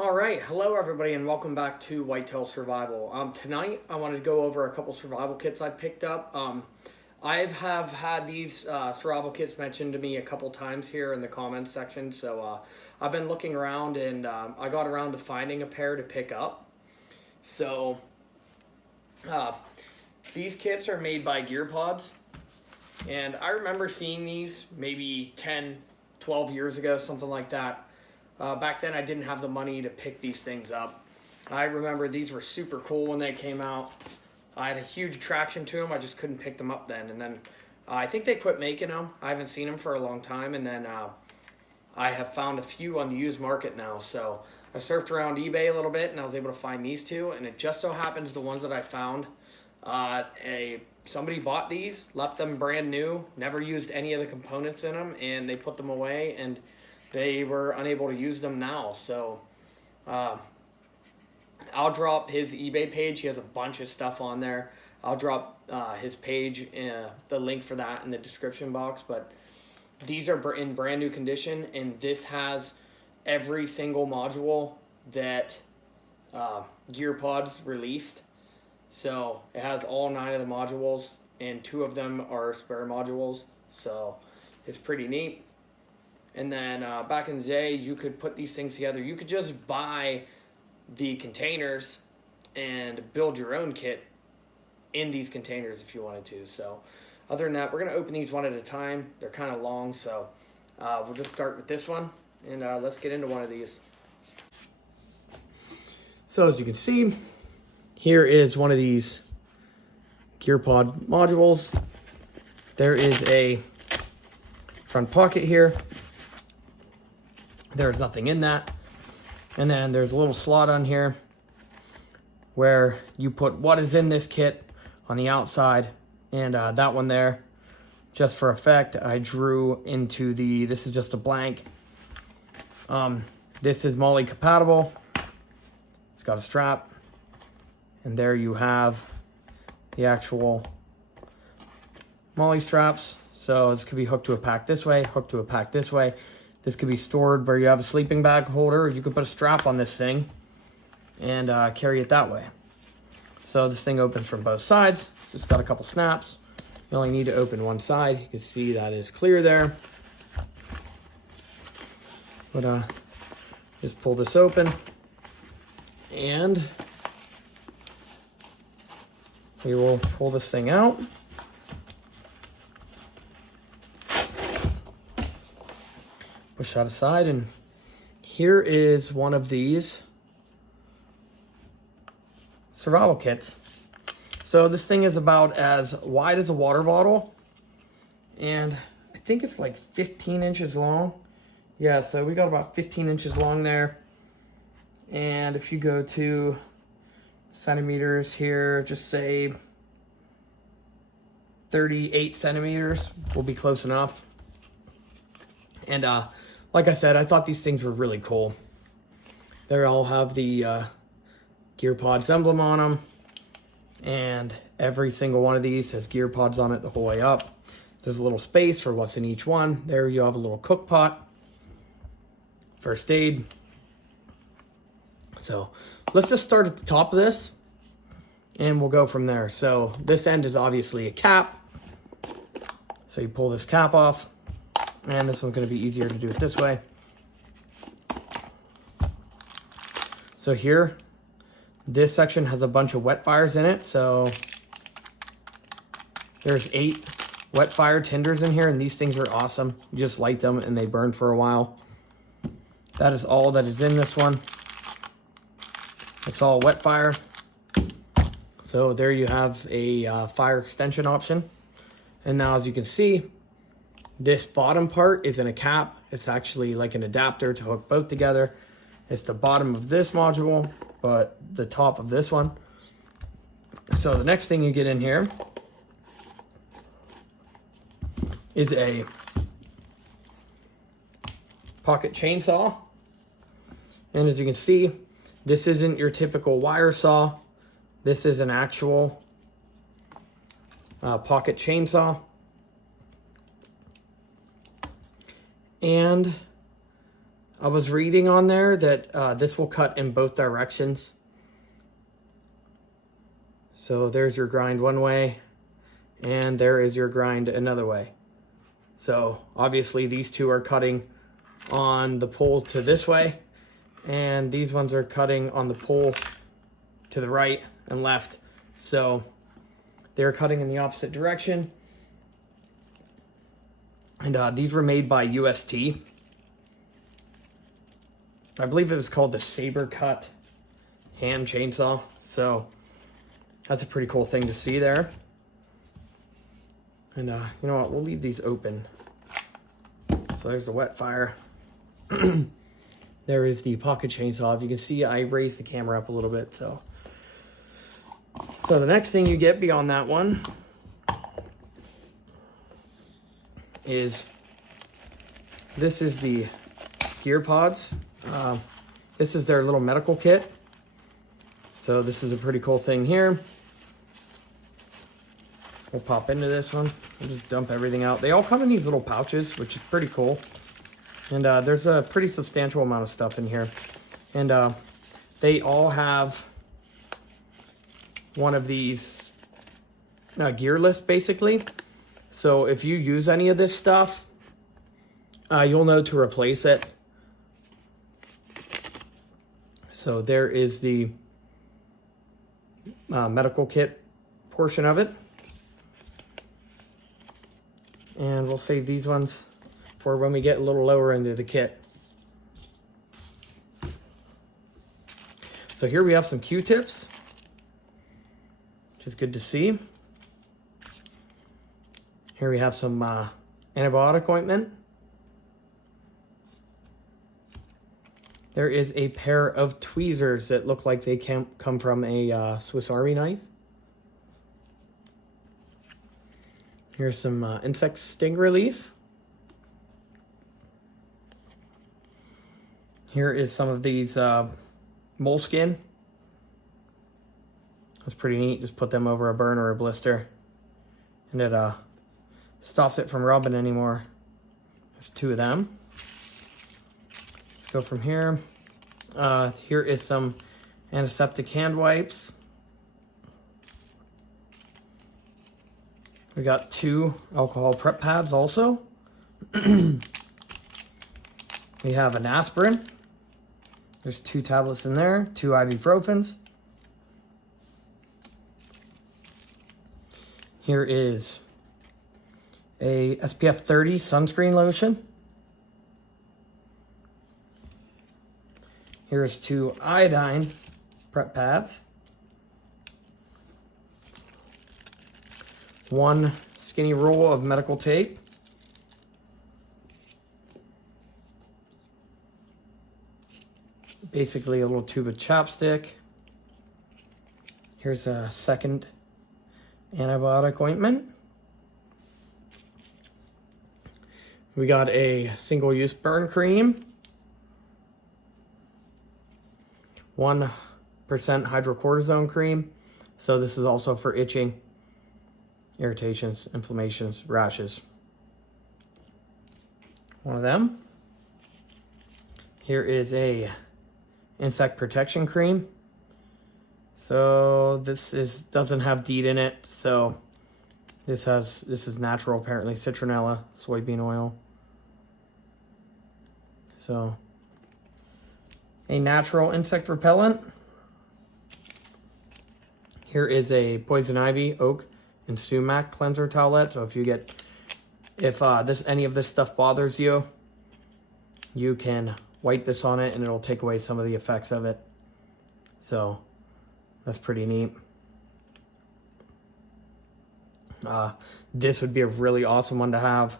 All right, hello everybody, and welcome back to Whitetail Survival. Tonight I wanted to go over a couple survival kits I picked up. I have had these survival kits mentioned to me a couple times here in the comments section, so I've been looking around and I got around to finding a pair to pick up. So these kits are made by Gearpods, and I remember seeing these maybe 10, 12 years ago, something like that. Back then I didn't have the money to pick these things up. I remember these were super cool when they came out. I had a huge attraction to them. I just couldn't pick them up then. And then I think they quit making them. I haven't seen them for a long time. And then I have found a few on the used market now. So I surfed around eBay a little bit and I was able to find these two. And it just so happens the ones that I found, somebody bought these, left them brand new, never used any of the components in them, and they put them away, and they were unable to use them now. So I'll drop his eBay page. He has a bunch of stuff on there. I'll drop his page, the link for that in the description box. But these are in brand new condition, and this has every single module that Gearpods released. So it has all 9 of the modules, and 2 of them are spare modules. So it's pretty neat. And then back in the day, you could put these things together. You could just buy the containers and build your own kit in these containers if you wanted to. So other than that, we're going to open these one at a time. They're kind of long, so we'll just start with this one. And let's get into one of these. So as you can see, here is one of these Gearpod modules. There is a front pocket here. There's nothing in that. And then there's a little slot on here where you put what is in this kit on the outside. And that one there, just for effect, I drew into this is just a blank. This is MOLLE compatible. It's got a strap. And there you have the actual MOLLE straps. So this could be hooked to a pack this way, hooked to a pack this way. This could be stored where you have a sleeping bag holder. You could put a strap on this thing and carry it that way. So this thing opens from both sides. It's just got a couple snaps. You only need to open one side. You can see that is clear there. But just pull this open, and we will pull this thing out. Push that aside, and here is one of these survival kits. So this thing is about as wide as a water bottle, and I think it's like 15 inches long. Yeah, so we got about 15 inches long there. And if you go to centimeters here, just say 38 centimeters will be close enough. And like I said, I thought these things were really cool. They all have the Gearpods emblem on them, and every single one of these has Gearpods on it the whole way up. There's a little space for what's in each one. There you have a little cook pot, first aid. So let's just start at the top of this, and we'll go from there. So this end is obviously a cap. So you pull this cap off. And this one's going to be easier to do it this way. So here, this section has a bunch of wet fires in it. So there's 8 wet fire tinders in here, and these things are awesome. You just light them and they burn for a while. That is all that is in this one. It's all wet fire. So there you have a fire extension option. And now, as you can see, this bottom part isn't a cap. It's actually like an adapter to hook both together. It's the bottom of this module, but the top of this one. So the next thing you get in here is a pocket chainsaw. And as you can see, this isn't your typical wire saw. This is an actual pocket chainsaw. And I was reading on there that this will cut in both directions. So there's your grind one way, and there is your grind another way. So obviously these two are cutting on the pole to this way, and these ones are cutting on the pole to the right and left. So they're cutting in the opposite direction. And these were made by UST. I believe it was called the Saber Cut hand chainsaw. So that's a pretty cool thing to see there. And you know what, we'll leave these open. So there's the wet fire. There is the pocket chainsaw. If you can see, I raised the camera up a little bit. So the next thing you get beyond that one is, this is the Gearpods. This is their little medical kit. So this is a pretty cool thing here. We'll pop into this one. We'll just dump everything out. They all come in these little pouches, which is pretty cool. And there's a pretty substantial amount of stuff in here. And they all have one of these gear lists, basically. So if you use any of this stuff, you'll know to replace it. So there is the medical kit portion of it. And we'll save these ones for when we get a little lower into the kit. So here we have some Q-tips, which is good to see. Here we have some antibiotic ointment. There is a pair of tweezers that look like they come from a Swiss Army knife. Here's some insect sting relief. Here is some of these moleskin. That's pretty neat. Just put them over a burn or a blister, and it stops it from rubbing anymore. There's two of them. Let's go from here. Here is some antiseptic hand wipes. We got 2 alcohol prep pads also. We have an aspirin. There's 2 tablets in there, 2 ibuprofens. Here is a SPF 30 sunscreen lotion. Here's 2 iodine prep pads. 1 skinny roll of medical tape. Basically a little tube of chapstick. Here's a second antibiotic ointment. We got a single-use burn cream. 1% hydrocortisone cream. So this is also for itching, irritations, inflammations, rashes. One of them. Here is a insect protection cream. So this doesn't have DEET in it. So this is natural, apparently, citronella, soybean oil. So a natural insect repellent. Here is a poison ivy, oak, and sumac cleanser towelette. So if any of this stuff bothers you, you can wipe this on it and it'll take away some of the effects of it. So that's pretty neat. This would be a really awesome one to have.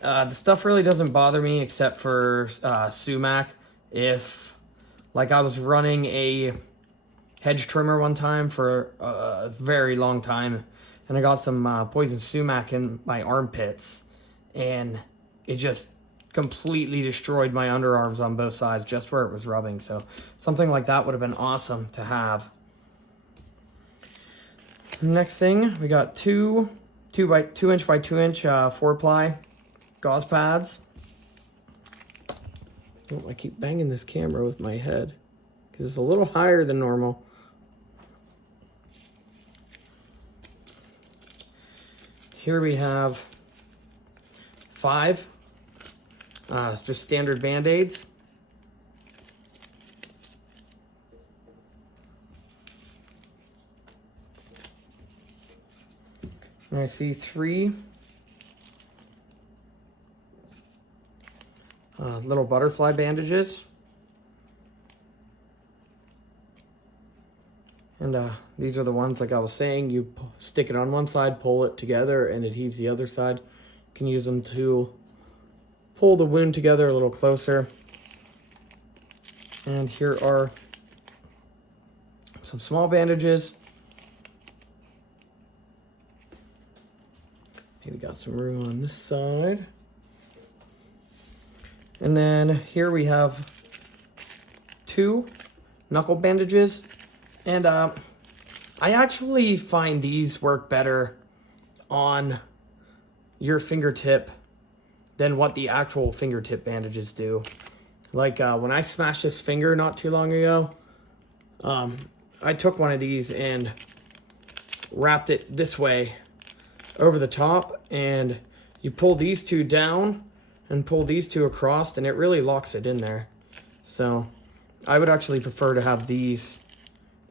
The stuff really doesn't bother me except for sumac. If, like, I was running a hedge trimmer one time for a very long time, and I got some poison sumac in my armpits, and it just completely destroyed my underarms on both sides just where it was rubbing. So something like that would have been awesome to have. Next thing, we got 2 inch by 2 inch 4-ply gauze pads. Oh, I keep banging this camera with my head because it's a little higher than normal. Here we have 5 it's just standard Band-Aids. And I see 3 little butterfly bandages. And these are the ones, like I was saying, you stick it on one side, pull it together, and it heals the other side. You can use them to pull the wound together a little closer. And here are some small bandages. We got some room on this side. And then here we have 2 knuckle bandages. And I actually find these work better on your fingertip than what the actual fingertip bandages do. Like when I smashed this finger not too long ago, I took one of these and wrapped it this way over the top, and you pull these 2 down and pull these 2 across, and it really locks it in there. So I would actually prefer to have these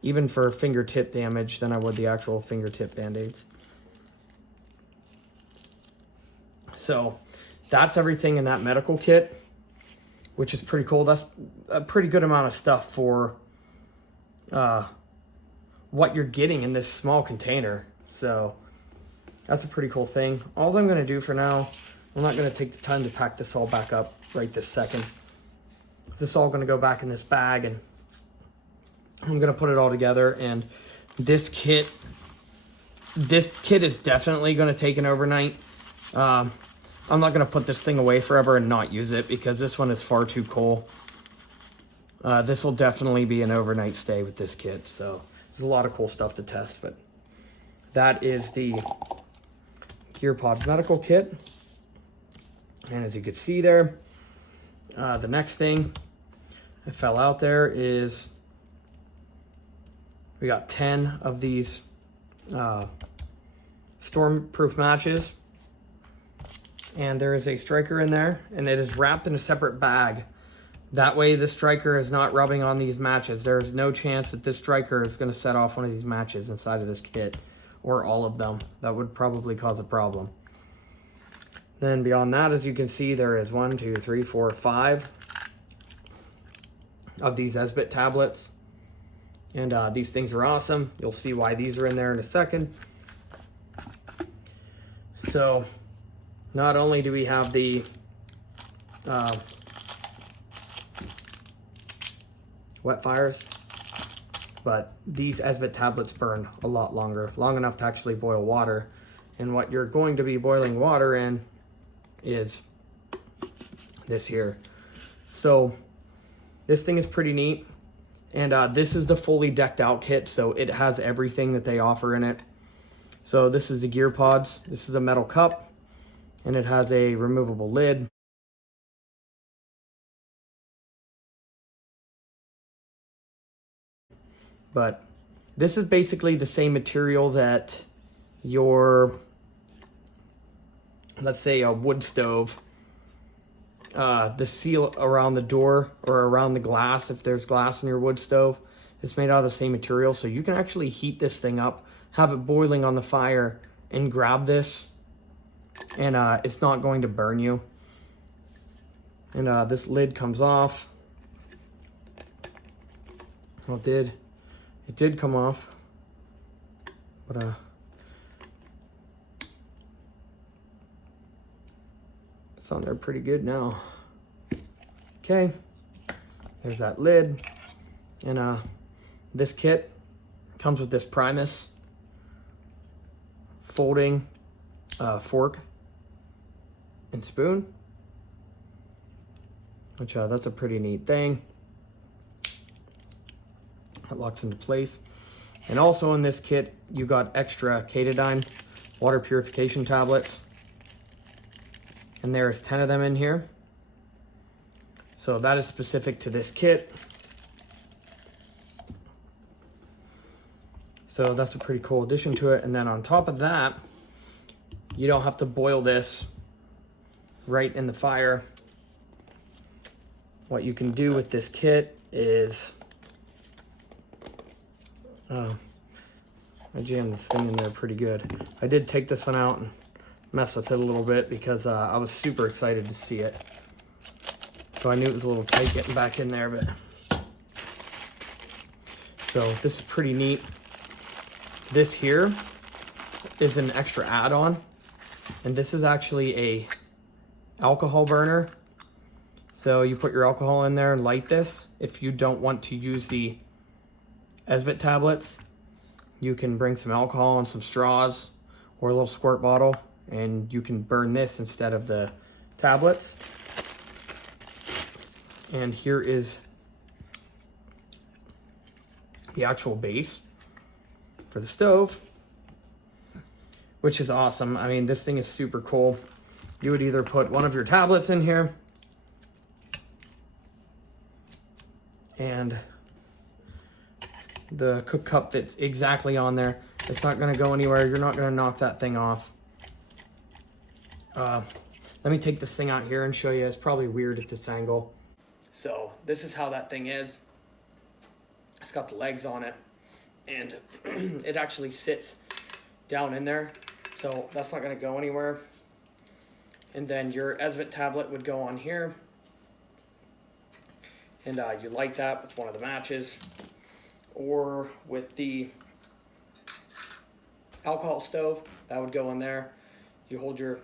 even for fingertip damage than I would the actual fingertip Band-Aids. So that's everything in that medical kit, which is pretty cool. That's a pretty good amount of stuff for what you're getting in this small container. So that's a pretty cool thing. All I'm going to do for now, I'm not going to take the time to pack this all back up right this second. This is all going to go back in this bag, and I'm going to put it all together. And this kit is definitely going to take an overnight. I'm not going to put this thing away forever and not use it because this one is far too cool. This will definitely be an overnight stay with this kit. So there's a lot of cool stuff to test, but that is the Gearpods medical kit. And as you can see there, the next thing I fell out there is we got 10 of these storm-proof matches. And there is a striker in there, and it is wrapped in a separate bag. That way the striker is not rubbing on these matches. There is no chance that this striker is going to set off one of these matches inside of this kit, or all of them. That would probably cause a problem. Then beyond that, as you can see, there is 1, 2, 3, 4, 5 of these Esbit tablets. And these things are awesome. You'll see why these are in there in a second. So not only do we have the wet fires, but these Esbit tablets burn a lot longer, long enough to actually boil water. And what you're going to be boiling water in is this here. So this thing is pretty neat. And this is the fully decked out kit, so it has everything that they offer in it. So this is the Gearpods. This is a metal cup, and it has a removable lid. But this is basically the same material that your, let's say, a wood stove, the seal around the door or around the glass, if there's glass in your wood stove, it's made out of the same material. So you can actually heat this thing up, have it boiling on the fire, and grab this, and it's not going to burn you. And this lid comes off. Well, it did come off, but it's on there pretty good now. Okay, there's that lid. And this kit comes with this Primus folding fork and spoon, which that's a pretty neat thing. It locks into place. And also in this kit, you got extra Katadyn water purification tablets. And there's 10 of them in here. So that is specific to this kit. So that's a pretty cool addition to it. And then on top of that, you don't have to boil this right in the fire. What you can do with this kit is, I jammed this thing in there pretty good. I did take this one out and mess with it a little bit because I was super excited to see it. So I knew it was a little tight getting back in there, but. So this is pretty neat. This here is an extra add-on, and this is actually a alcohol burner. So you put your alcohol in there and light this. If you don't want to use the Esbit tablets, you can bring some alcohol and some straws or a little squirt bottle, and you can burn this instead of the tablets. And here is the actual base for the stove, which is awesome. I mean, this thing is super cool. You would either put one of your tablets in here, and the cook cup fits exactly on there. It's not gonna go anywhere. You're not gonna knock that thing off. Let me take this thing out here and show you. It's probably weird at this angle. So this is how that thing is. It's got the legs on it, and it actually sits down in there, so that's not going to go anywhere. And then your Esbit tablet would go on here, and you light that with one of the matches, or with the alcohol stove, that would go in there. You hold your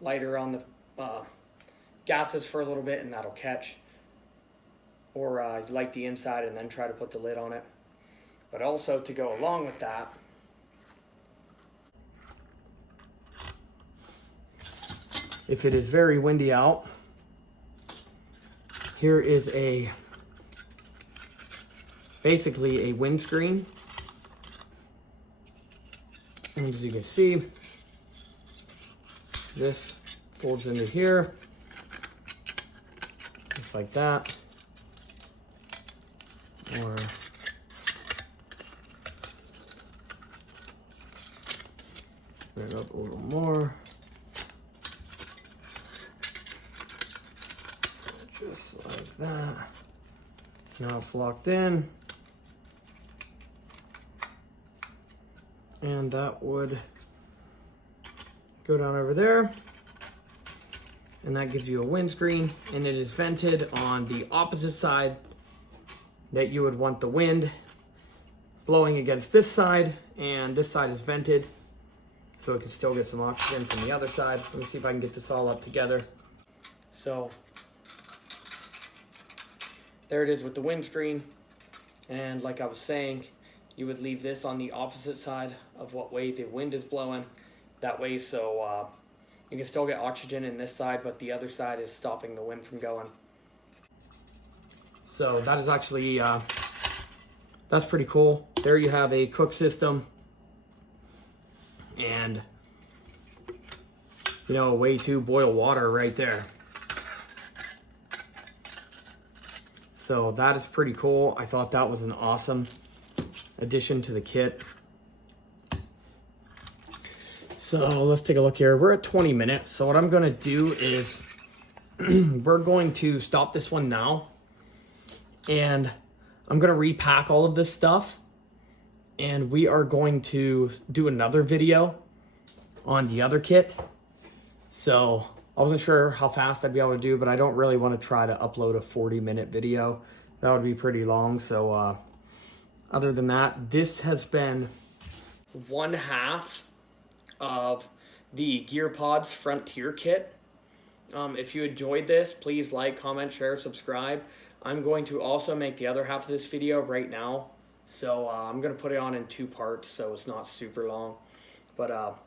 lighter on the gases for a little bit, and that'll catch. Or you light the inside and then try to put the lid on it. But also, to go along with that, if it is very windy out, here is basically a windscreen. And as you can see, this folds into here, just like that. Or bring it up a little more. Just like that. Now it's locked in. And that would go down over there. And that gives you a windscreen, and it is vented on the opposite side that you would want the wind blowing against this side, and this side is vented so it can still get some oxygen from the other side. Let me see if I can get this all up together. So there it is with the windscreen, and like I was saying, you would leave this on the opposite side of what way the wind is blowing. That way, so you can still get oxygen in this side, but the other side is stopping the wind from going. So that is actually, that's pretty cool. There you have a cook system, and, you know, a way to boil water right there. So that is pretty cool. I thought that was an awesome addition to the kit. So let's take a look here. We're at 20 minutes. So what I'm gonna do is we're going to stop this one now, and I'm gonna repack all of this stuff, and we are going to do another video on the other kit. So I wasn't sure how fast I'd be able to do, but I don't really want to try to upload a 40-minute video. That would be pretty long. So other than that, this has been one half of the Gearpods Frontier kit. If you enjoyed this, please like, comment, share, subscribe. I'm going to also make the other half of this video right now. So I'm going to put it on in 2 parts, so it's not super long. But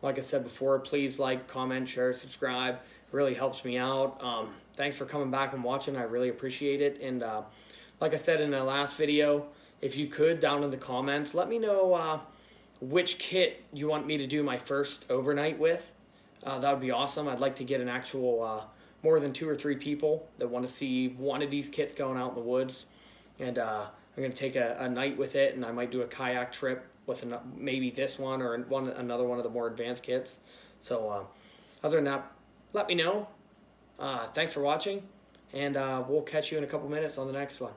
like I said before, please like, comment, share, subscribe. It really helps me out. Thanks for coming back and watching. I really appreciate it. And like I said in the last video, if you could, down in the comments, let me know which kit you want me to do my first overnight with. That would be awesome. I'd like to get an actual more than 2 or 3 people that want to see one of these kits going out in the woods. And I'm going to take a night with it, and I might do a kayak trip with maybe this one or another one of the more advanced kits. So other than that, let me know. Thanks for watching, and we'll catch you in a couple minutes on the next one.